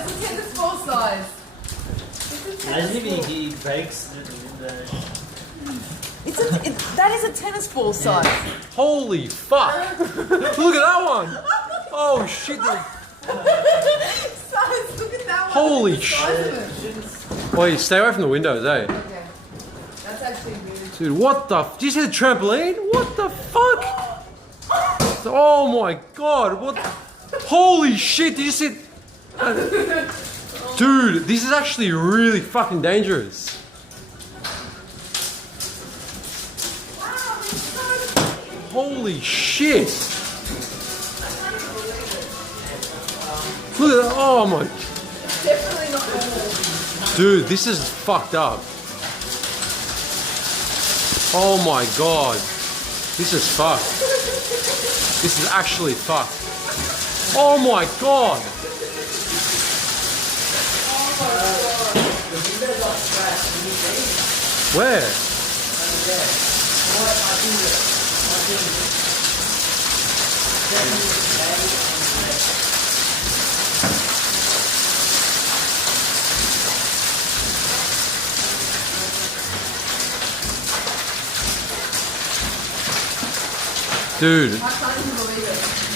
it's a tennis ball size. Imagine if he breaks the window. That is a tennis ball size. Holy fuck! Look at that one! Oh shit! Size, look at that one. Holy Look at the size of it. Wait, stay away from the windows, eh? Okay. That's actually weird. Dude, what the? Did you see the trampoline? What the fuck? Oh my god! What? Holy shit! Did you see? Dude, this is actually really fucking dangerous. Holy shit! Look at that! Oh my! Definitely not normal. Dude, this is fucked up. Oh my god. This is fucked. This is actually fucked. Oh my god. Where? Dude. I can't even believe it.